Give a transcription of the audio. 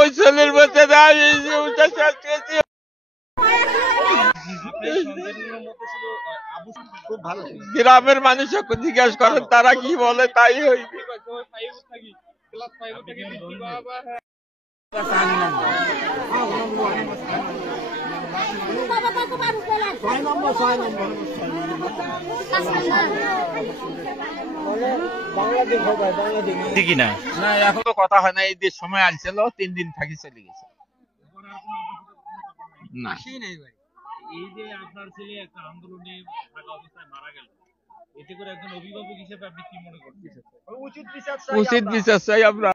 ওই ছেলের মধ্যে গ্রামের মানুষ জিজ্ঞাসা করেন তারা কি বলে তাই হইবে। না এখনো কথা হয় না, ঈদের সময় আসছিল 3 দিন থাকি চলে গেছে। না এই যে আপনার ছেলে একটা আন্দোলনে থাকা অবস্থায় মারা গেল, এতে করে একজন অভিভাবক হিসেবে আপনি কি মনে করছেন? উচিত বিচার চাই আমরা।